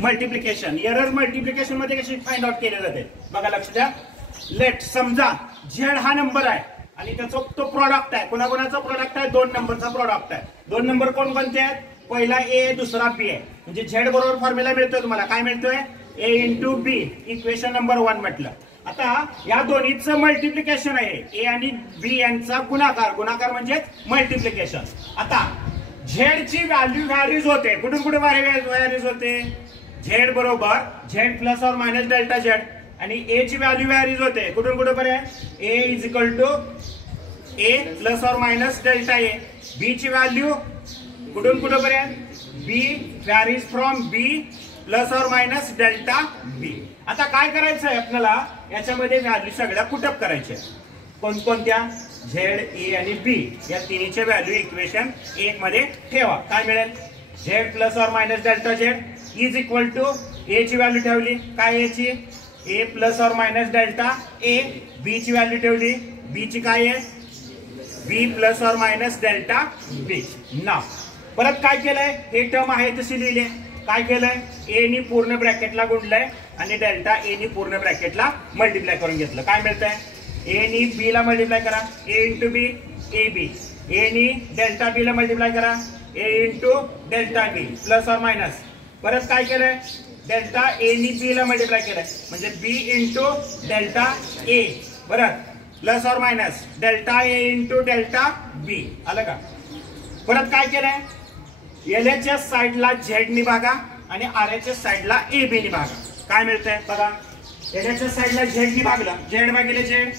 Multiplication. Error multiplication मध्ये कशी find out केले जाते बघा, लक्ष द्या. लेट समजा झेड हा नंबर आहे आणि त्याचा तो प्रॉडक्ट आहे. कोणाकोणाचा प्रॉडक्ट आहे? 2 नंबरचा प्रॉडक्ट आहे. 2 नंबर कोणकोणते आहेत? पहिला ए, दुसरा बी आहे. म्हणजे झेड बरोबर फॉर्म्युला मिळतोय तुम्हाला. काय मिळतोय? ए इंटू बी. इक्वेशन नंबर 1 म्हटलं. आता या दोन्हीचं मल्टिप्लिकेशन आहे. ए आणि बी यांचा गुणाकार. गुणाकार म्हणजे मल्टिप्लिकेशन. आता झेड ची व्हॅल्यू व्हॅरीज होते. कुठून कुठे व्हॅरीज होते? झेड बरोबर झेड प्लस और मायनस डेल्टा झेड. आणि ए ची व्हॅल्यू व्हॅरीज होते. कुठून कुठे पर्यंत? A is equal to a plus और मायनस डेल्टा ए. बी ची व्हॅल्यू कुठून कुठे पर्यंत? B varies from b plus और मायनस डेल्टा बी. आता काय करायचं आहे आपल्याला? याच्यामध्ये व्हॅल्यू सगळ्या पुटअप करायच्या. कोणकोणत्या? झेड, ए आणि बी या तिन्हीचे व्हॅल्यू इक्वेशन 1 मध्ये ठेवा. काय मिळेल? झेड प्लस और minus delta z is equal to a ची व्हॅल्यू ठेवली. काय ए ची? ए प्लस और मायनस डेल्टा ए. बी ची व्हॅल्यू ठेवली. बी ची काय आहे? बी प्लस और मायनस डेल्टा बी. नाव परत काय केलंय? हे टर्म आहे तशी लिहिले. काय केलंय? ए नी पूर्ण ब्रॅकेटला गुणलंय आणि डेल्टा ए नी पूर्ण ब्रॅकेटला मल्टिप्लाय करून घेतलं. काय मिळतंय? ए नी बी ला मल्टिप्लाय करा. ए इंटू बी ए बी. ए नी डेल्टा बी ला मल्टिप्लाय करा. ए into delta B plus or minus. परत काय केलंय? डेल्टा ए नी बी ला मल्टिप्लाय केलंय म्हणजे बी इंटू डेल्टा ए. परत प्लस और minus delta a into delta बी. आलं का? परत काय केलंय? एलच्या साइडला झेड नी भागा आणि आरच्या साइडला ए बी नी भागा. काय मिळतंय बघा? एलच्या साइडला झेड नी भागला. झेड भागिले झेड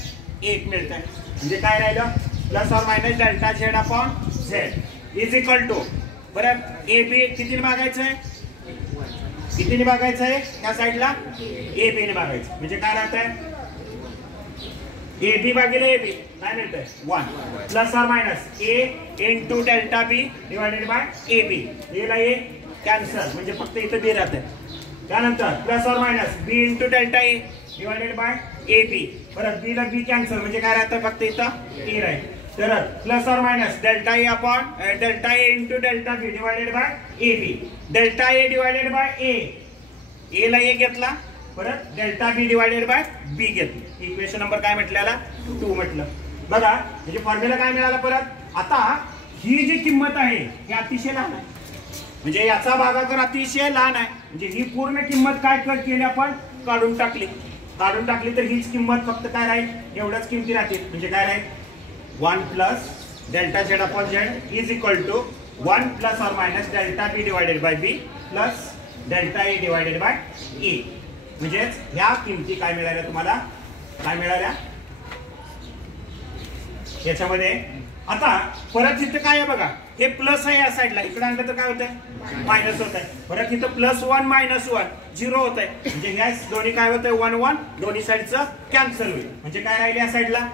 1 मिळतंय. म्हणजे काय राहिलं? प्लस और minus delta Z upon Z is equal to. परत ए बी कितीने भागायचंय? कितीने भागायचंय? या साइडला ए बी ने भागायचं. म्हणजे काय राहतंय? ए बी भागिले ए बी काय मिळतंय? 1 प्लस और minus a into delta b divided by A b. A ला ए कॅन्सल म्हणजे फक्त इथं बी राहतंय. त्यानंतर प्लस और minus B into delta A divided by A B. परत बी ला बी कॅन्सल म्हणजे काय राहतं? फक्त इथं ए राहील. तर प्लस और minus delta a upon delta a into delta b divided by A b. Delta A divided by a. A ला ए घेतला. परत delta b divided by b घेतली. इक्वेशन नंबर काय म्हटल्याला? 2 म्हटलं. बघा म्हणजे फॉर्म्युला काय मिळाला? परत आता ही जी किंमत आहे ही अतिशय लहान आहे. म्हणजे याचा भागाकार अतिशय लहान आहे. म्हणजे ही पूर्ण किंमत काय केली आपण? काढून टाकली. काढून टाकली तर हीच किंमत फक्त काय राहील? एवढ्याच किमती राहतील. म्हणजे काय राहील? 1 plus delta Z upon Z is equal to 1 plus और minus delta b divided by b plus delta A divided by a. म्हणजेच ह्या किमती काय मिळाल्या तुम्हाला? काय मिळाल्या याच्यामध्ये? आता परत इथं काय आहे बघा? हे प्लस आहे या साईडला. इकडे आणलं तर काय होतंय? मायनस होत आहे. परत इथं प्लस 1 मायनस 1 0 होत आहे. म्हणजे ह्या दोन्ही काय होत आहे? 1 1 दोन्ही साईडचं कॅन्सल होईल. म्हणजे काय राहिले या साईडला?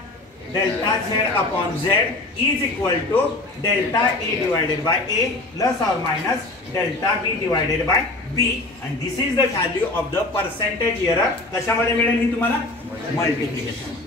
Delta Z upon Z is equal to delta A divided by a plus और minus delta b divided by b. And this is the value of the percentage error. कशामध्ये मिळेल ही तुम्हाला? मल्टिप्लिकेशन.